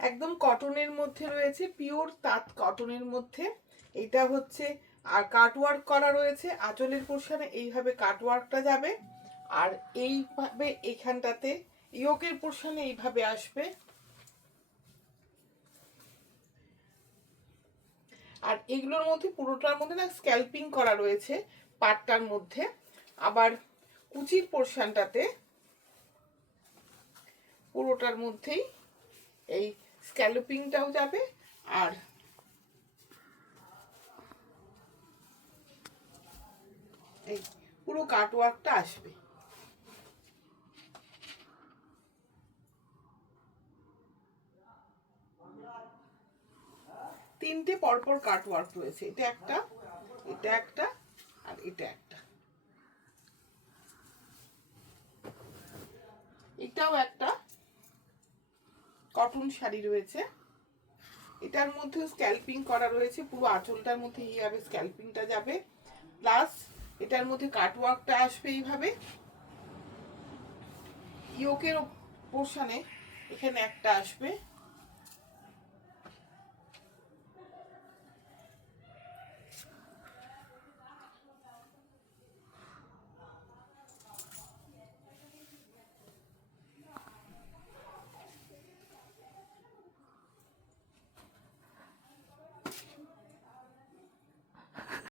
একদম কটনের মধ্যে রয়েছে, পিওর তাঁত কটনের মধ্যে। এটা হচ্ছে আর কাটওয়ার্ক করা রয়েছে আঁচলের পোর্শনে, এইভাবে কাটওয়ার্কটা যাবে। আর এইভাবে এইখানটাতে ইয়োকের পোর্শনে এইভাবে আসবে। আর এগুলোর মধ্যে পুরোটার মধ্যে না স্ক্যাল্পিং করা রয়েছে পাটটার মধ্যে। আবার কুচির পোর্শনটাতে পুরোটার মধ্যেই এই স্ক্যাল্পিংটাও যাবে। আর এই পুরো কাটওয়ার্কটা আসবে। তিনটে পরপর কাটওয়ার্ক রয়েছে, এটা একটা, এটা একটা, আর এটা একটা। এটাও একটা কটন শাড়ি রয়েছে, এটার মধ্যে স্ক্যাল্পিং করা রয়েছে, পুরো আঁচলটার মধ্যে এইভাবে স্ক্যাল্পিংটা যাবে। প্লাস এটার মধ্যে কাটওয়ার্কটা আসবে এইভাবে। ইয়োকের পোর্শনে এখানে একটা আসবে,